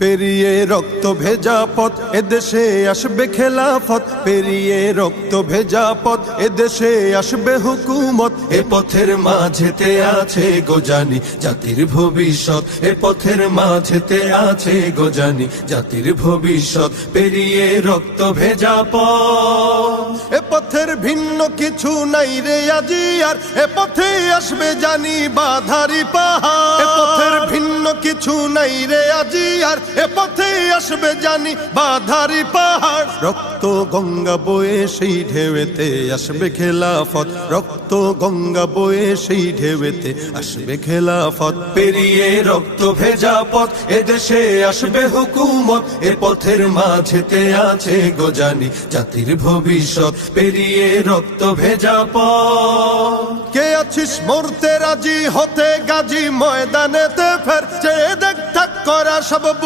পেরিয়ে রক্ত ভেজা পথ এদেশে আসবে খেলাফত, পেরিয়ে রক্ত ভেজা পথ এদেশে আসবে হুকুমত। এ পথের মাঝেতে আছে গোজানি জাতির ভবিষ্যৎ, এ পথের মাঝেতে আছে গোজানি জাতির ভবিষ্যৎ। পেরিয়ে রক্ত ভেজা পথ, এ পথের ভিন্ন কিছু নাই রে আজি আর, এ পথে আসবে জানি বাধারি পাহাড়। এ পথের ভিন্ন কিছু নাই রে আজি আর, এ পথে আসবে জানি বাধারি পাহাড়। রক্ত গঙ্গা বয়ে সেই ঢেউতে আসবে খেলাফত, রক্ত গঙ্গা বয়ে সেই ঢেউতে আসবে খেলাফত। পেরিয়ে রক্ত ভেজা পথ এদেশে আসবে হুকুমত, এ পথের মাঝেতে আছে গোজানি জাতির ভবিষ্যৎ। পেরিয়ে রক্ত ভেজা পথ, কে আছিস মরতে রাজি হতে গাজী ময়দানেতে ফের, চেয়ে দেখ ঠাক করা সব